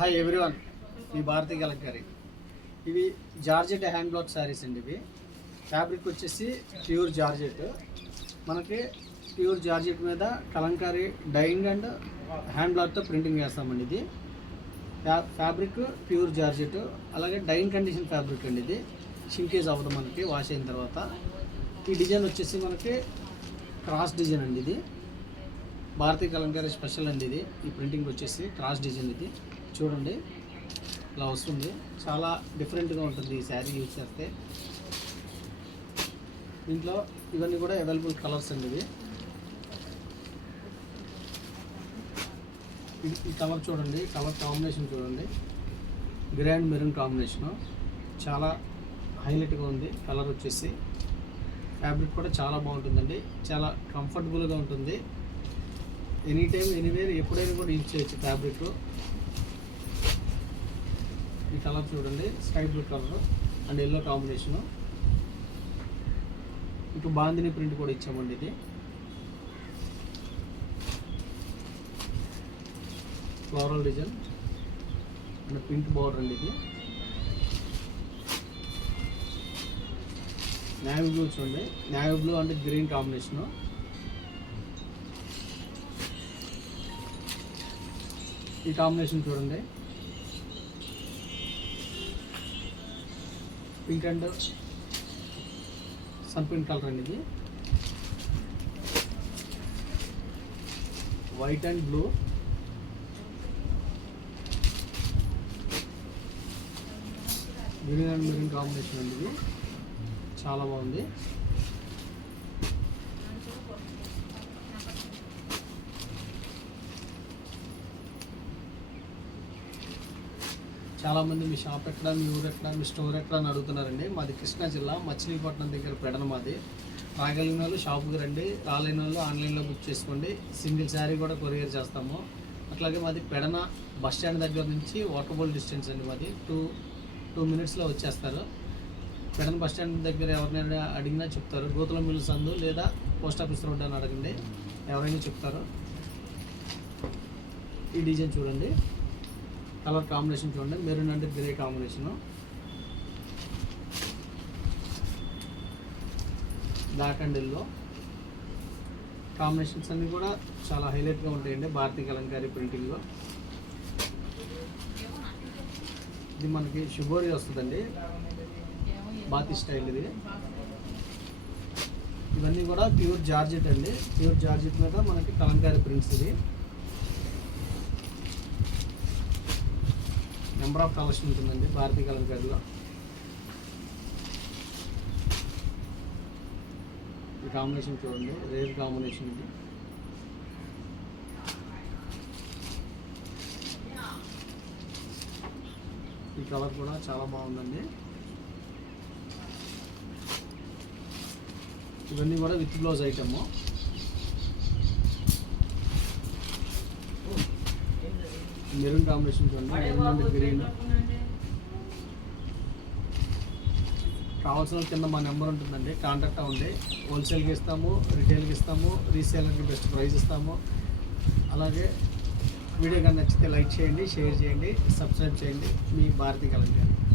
Hi everyone, మీ భారతీ కలంకారీ. ఇవి georgette hand block sarees అండి. ఇవి ఫ్యాబ్రిక్ వచ్చేసి ప్యూర్ జార్జెట్. మనకి ప్యూర్ జార్జెట్ మీద కలంకారీ డైయింగ్ అండ్ హ్యాండ్ బ్లాక్తో ప్రింటింగ్ చేస్తామండి. ఇది ఫ్యాబ్రిక్ ప్యూర్ జార్జెట్, అలాగే డైయింగ్ కండిషన్ ఫ్యాబ్రిక్ అండి. ఇది షింకేజ్ అవ్వదు మనకి వాష్ అయిన తర్వాత. ఈ డిజైన్ వచ్చేసి మనకి క్రాస్ డిజైన్ అండి. ఇది భారతీ కలంకారీ స్పెషల్ అండి. ఇది ఈ ప్రింటింగ్ వచ్చేసి క్రాస్ డిజైన్. ఇది చూడండి ఇలా వస్తుంది, చాలా డిఫరెంట్గా ఉంటుంది ఈ శారీ యూజ్ చేస్తే. దీంట్లో ఇవన్నీ కూడా అవైలబుల్ కలర్స్ అండి. ఇవి ఈ కలర్ చూడండి, కలర్ కాంబినేషన్ చూడండి, గ్రే అండ్ మెరూన్ కాంబినేషను చాలా హైలైట్గా ఉంది. కలర్ వచ్చేసి ఫ్యాబ్రిక్ కూడా చాలా బాగుంటుందండి, చాలా కంఫర్టబుల్గా ఉంటుంది. ఎనీ టైం ఎనీవేర్ ఎప్పుడైనా కూడా యూజ్ చేయొచ్చు ఫ్యాబ్రిక్. ఈ కలర్ చూడండి, sky blue colour and yellow combination. ఇటు బాందిని ప్రింట్ కూడా ఇచ్చామండి. ఇది floral design and pink border అండి. ఇది నేవీ బ్లూ చూడండి, navy blue and green combination. ఈ కాంబినేషన్ చూడండి, pink and sun pink colour అండి. ఇది white and blue, green and maroon combination అండి. ఇది చాలా బాగుంది. చాలామంది మీ షాప్ ఎక్కడ, మీ ఊరు ఎక్కడ, మీ స్టోర్ ఎక్కడ అని అడుగుతున్నారండి. మాది కృష్ణా జిల్లా మచిలీపట్నం దగ్గర పెడన మాది. రాగలిగిన వాళ్ళు షాపుకి రండి, రాలేని వాళ్ళు ఆన్లైన్లో బుక్ చేసుకోండి. సింగిల్ శారీ కూడా కొరియర్ చేస్తాము. అట్లాగే మాది పెడన బస్ స్టాండ్ దగ్గర నుంచి వాకబుల్ డిస్టెన్స్ అండి. మాది టూ మినిట్స్లో వచ్చేస్తారు. పెడన బస్ స్టాండ్ దగ్గర ఎవరినైనా అడిగినా చెప్తారు. గోతుల మిల్లు సందు లేదా పోస్ట్ ఆఫీస్ రోడ్ అని అడగండి, ఎవరైనా చెప్తారు. ఈ డిజైన్ చూడండి, కలర్ కాంబినేషన్ చూడండి, maroon and grey combination, black and yellow combinations అన్నీ కూడా చాలా హైలైట్గా ఉంటాయండి భారతీ కలంకారీ ప్రింటింగ్లో. ఇది మనకి షుగోరీ వస్తుందండి, బాతి స్టైల్. ఇది ఇవన్నీ కూడా ప్యూర్ జార్జెట్ అండి. ప్యూర్ జార్జెట్ మీద మనకి కలంకారీ ప్రింట్స్. ఇది నెంబర్ ఆఫ్ కలర్స్ ఉంటుందండి భారతీ కలంకారీలో. ఈ కాంబినేషన్ చూడండి, రేర్ కాంబినేషన్. ఇది ఈ కలర్ కూడా చాలా బాగుందండి. ఇవన్నీ కూడా with blouse item. Maroon combination చూడండి, మెరూన్ అండ్ గ్రీన్. కావాల్సిన కింద మా నెంబర్ ఉంటుందండి, కాంటాక్ట్ అవ్వండి. హోల్సేల్కి ఇస్తాము, రిటైల్కి ఇస్తాము, రీసేలర్కి బెస్ట్ ప్రైస్ ఇస్తాము. అలాగే వీడియో కానీ నచ్చితే లైక్ చేయండి, షేర్ చేయండి, సబ్స్క్రైబ్ చేయండి. మీ భారతీ కలంకారీ.